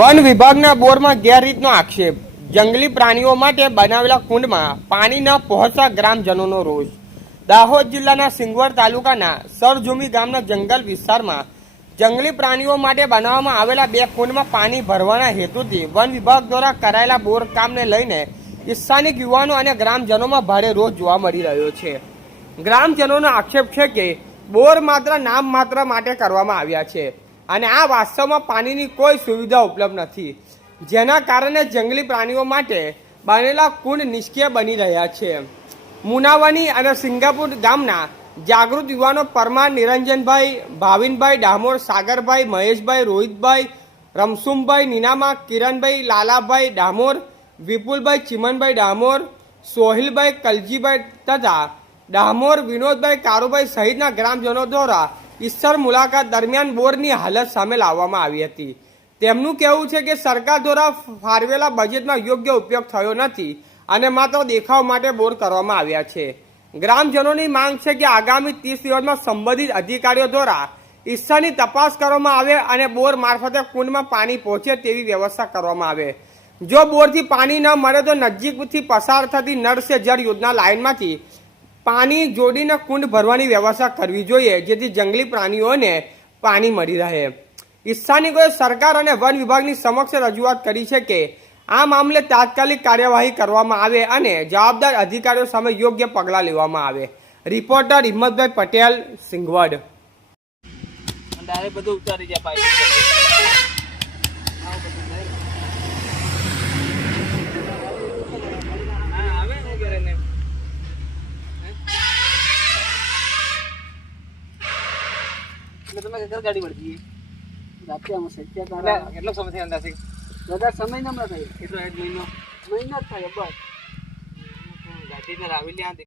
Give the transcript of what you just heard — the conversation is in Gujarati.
વન વિભાગના બોરમાં ગેરરીતનો આક્ષેપ. જંગલી પ્રાણીઓ માટે બનાવેલા કુંડમાં પાણી ન પહોંચતા ગ્રામજનોનો રોષ. દાહોદ જિલ્લાના સિંગવડ તાલુકાના સરજુમી ગામના જંગલ વિસ્તારમાં જંગલી પ્રાણીઓ માટે બનાવવામાં આવેલા બે કુંડમાં પાણી ભરવાના હેતુથી વન વિભાગ દ્વારા કરાયેલા બોર કામને લઈને સ્થાનિક યુવાનો અને ગ્રામજનોમાં ભારે રોષ જોવા મળી રહ્યો છે. ગ્રામજનોનો આક્ષેપ છે કે બોર માત્ર નામ માત્ર માટે કરવામાં આવ્યા છે અને આ વાસ્તવમાં પાણીની કોઈ સુવિધા ઉપલબ્ધ નથી, જેના કારણે જંગલી પ્રાણીઓ માટે બનેલા કુંડ નિષ્ક્રિય બની રહ્યા છે. મુનાવાની અને સિંગાપુર ગામના જાગૃત યુવાનો પરમાર, નિરંજનભાઈ, ભાવિનભાઈ ડામોર, સાગરભાઈ, મહેશભાઈ, રોહિતભાઈ, રમસુમભાઈ નીનામા, કિરણભાઈ, લાલાભાઈ ડામોર, વિપુલભાઈ, ચિમનભાઈ ડામોર, સોહિલભાઈ, કલજીભાઈ તથા ડામોર, વિનોદભાઈ, કારુભાઈ સહિતના ગ્રામજનો દ્વારા ઈસર મુલાકાત દરમિયાન બોરની હાલત સામે લાવવામાં આવી હતી. તેમનું કહેવું છે કે સરકાર દ્વારા ફાળવેલા બજેટમાં યોગ્ય ઉપયોગ થયો નથી અને માત્ર દેખાવ માટે બોર કરવામાં આવ્યા છે. ગ્રામજનોની માંગ છે કે આગામી 30 દિવસમાં સંબંધિત અધિકારીઓ દ્વારા ઈસરની તપાસ કરવામાં આવે અને બોર મારફતે કુંડમાં પાણી પહોંચે તેવી વ્યવસ્થા કરવામાં આવે. જો બોરથી પાણી ન મળે તો નજીકથી પસાર થતી નળ સે જળ યોજના લાઇનમાંથી પાણી જોડીને કુંડ ભરવાની વ્યવસ્થા કરવી જોઈએ, જેથી જંગલી પ્રાણીઓને પાણી મળી રહે. સ્થાનિકોએ સરકાર અને વન વિભાગની સમક્ષ રજૂઆત કરી છે કે આ મામલે તાત્કાલિક કાર્યવાહી કરવામાં આવે અને જવાબદાર અધિકારીઓ સામે યોગ્ય પગલાં લેવામાં આવે. રિપોર્ટર હિંમતભાઈ પટેલ, સિંગવડ. બધું ઉતારી જાય તમે ગાડી મળતી કેટલો સમય થાય અંદાજે? વધારે સમય ન થાય, કેટલો 1 મહિનો મહિનો જ થાય બસ. ગાડી ને રાવી લે